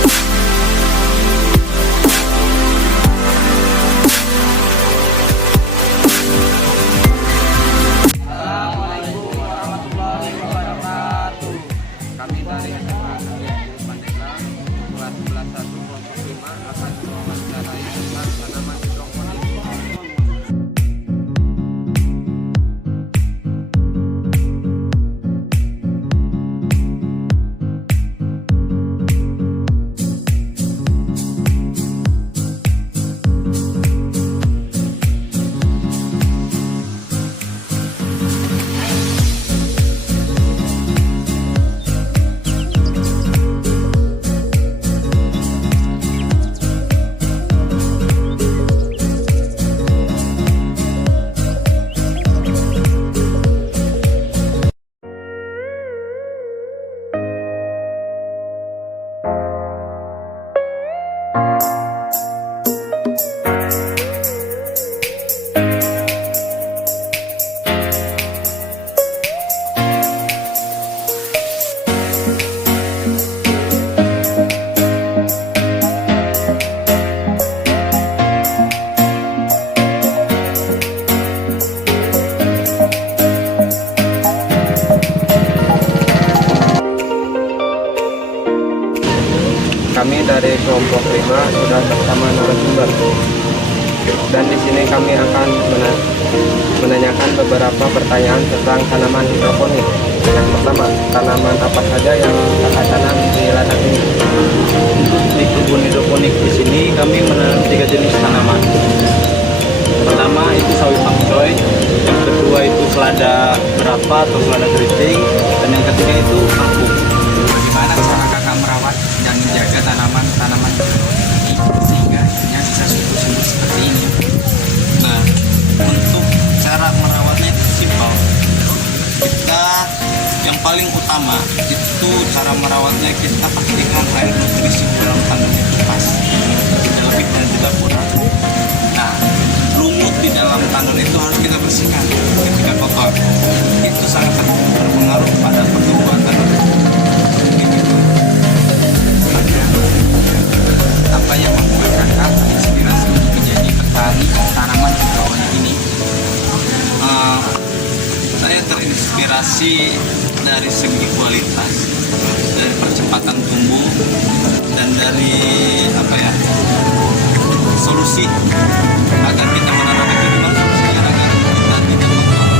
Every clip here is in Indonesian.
Assalamualaikum warahmatullahi wabarakatuh. Kami dari SMA Pandeglang kelas 11 1 kelompok 5 akan mewawancarai tentang tanaman hidroponik. Kami dari kelompok 5 sudah bersama narasumber, dan di sini kami akan menanyakan beberapa pertanyaan tentang tanaman hidroponik. Yang pertama, tanaman apa saja yang kakak tanam di ladang ini? Di kebun hidroponik di sini kami menanam 3 jenis tanaman. Pertama itu sawi pakcoy, yang kedua itu selada berapa atau selada keriting, dan yang ketiga itu kangkung. Bagaimana cara kakak merawat dan menjaga tanaman-tanaman hidroponik ini sehingga akhirnya bisa subur-subur seperti ini? Nah, untuk cara merawatnya itu simpel. Kita yang paling utama itu cara merawatnya, kita pastikan air nutrisi dalam tanah itu pas, tidak lebih dan tidak kurang. Nah, lumut di dalam tanah itu harus kita bersihkan ketika kotor. Itu sangat berpengaruh pada pertumbuhan tanah. Apa yang membuat kakak inspirasi untuk menjadi petani tanaman hidroponik ini? Saya terinspirasi dari segi kualitas, dari percepatan tumbuh, dan dari solusi agar kita menanam itu memang solusinya agar kita tidak kotor,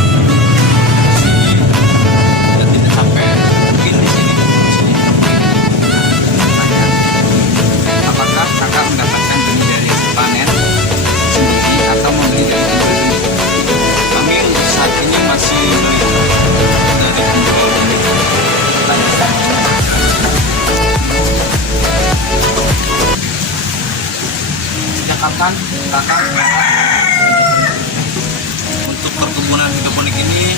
dan tidak sampai mungkin di sini solusinya. Apakah kakak mendapatkan benih dari panen sendiri atau membeli dari pembeli? Kami untuk saat ini masih melihat dari penjual benih. Sejak kapan kakak Untuk perkebunan hidroponik ini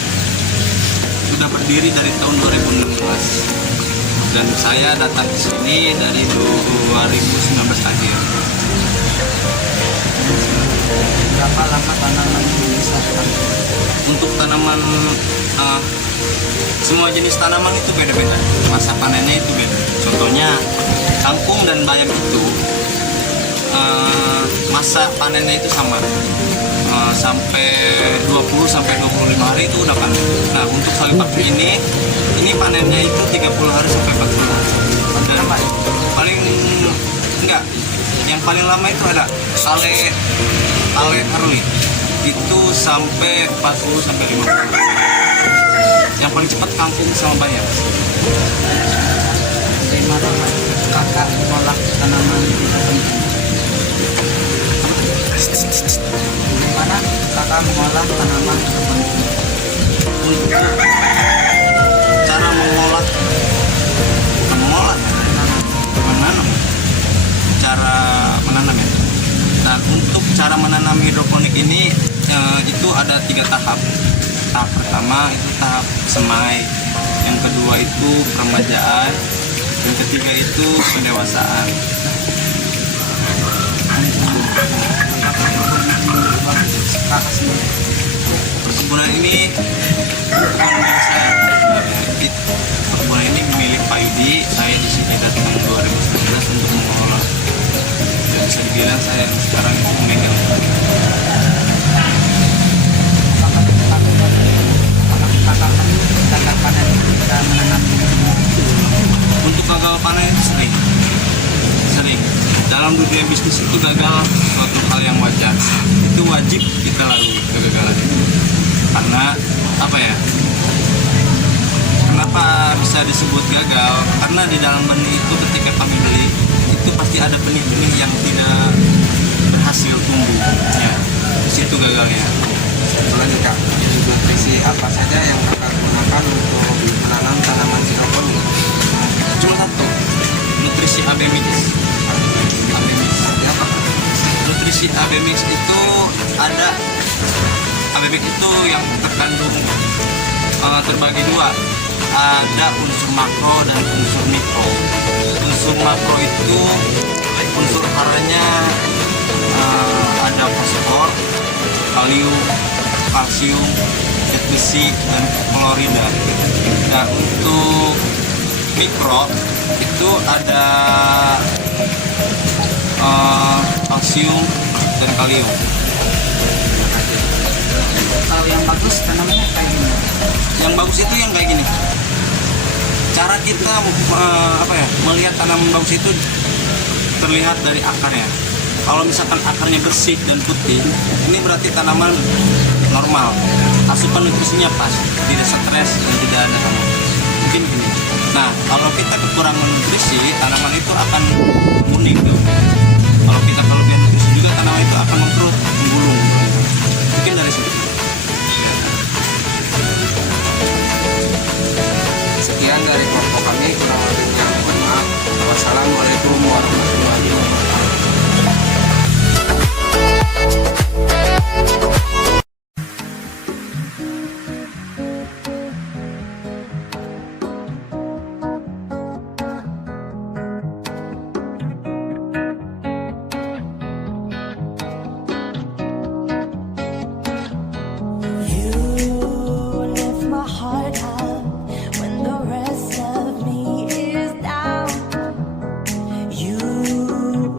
sudah berdiri dari tahun 2016, dan saya datang ke sini dari 2019 akhir. berapa lama tanaman ini bisa bertahan? Untuk tanaman, semua jenis tanaman itu beda-beda, masa panennya itu beda. Contohnya kangkung dan bayam itu masa panennya itu sama, sampai 20 sampai 25 hari itu udah panen. Nah, untuk sawi pakcoy ini panennya itu 30 hari sampai 40 hari. Dan paling enggak, yang paling lama itu ada ale harui, itu sampai 40 sampai 50 hari. Yang paling cepat kangkung sama bayam. Bagaimana kakak mengolah tanaman hidroponik? Bagaimana kakak mengolah tanaman hidroponik? Untuk cara mengolah, bukan mengolah, menanam, cara menanam ya. Nah, untuk cara menanam hidroponik ini itu ada 3 tahap. Tahap pertama itu tahap semai, yang kedua itu peremajaan, yang ketiga itu pendewasaan. Perkebunan ini bukan milik saya. Perkebunan ini milik Pak Yudi. Saya di sini datang 2019 untuk yang sekarang itu meninggal. gagal panen kita menanam Untuk gagal panen itu sering. Dalam dunia bisnis itu gagal suatu hal yang wajar. Itu wajib kita lalui kegagalan itu. Karena apa ya? Kenapa bisa disebut gagal? Karena di dalam benih itu ketika kami beli itu pasti ada benih-benih yang tidak berhasil tumbuh. Ya, di situ gagalnya. Lanjut Kak, nutrisi apa saja yang Kakak gunakan untuk menanam tanaman hidroponik? Cuma satu, nutrisi AB Mix. Seperti apa? Nutrisi AB Mix itu ada, AB Mix itu yang terkandung terbagi dua, ada unsur makro dan unsur mikro. Unsur makro itu unsur haranya ada fosfor, kalium, kalsium, zat besi, dan klorida. Nah, untuk mikro itu ada kalsium dan kalium. kalau yang bagus tanamannya kayak gini. Yang bagus itu yang kayak gini. Cara kita melihat tanaman bagus itu terlihat dari akarnya. Kalau misalkan akarnya bersih dan putih, ini berarti tanaman normal. Asupan nutrisinya pas, tidak stres dan tidak ada hama. Mungkin gini. Nah, kalau kita kekurangan nutrisi, tanaman itu akan kuning tuh. Kalau kita kelebihan nutrisi juga, tanaman itu akan mengkerut, menggulung. Mungkin dari situ. Sekian dari kelompok kami, kurang lebihnya mohon maaf. Wassalamualaikum warahmatullahi wabarakatuh.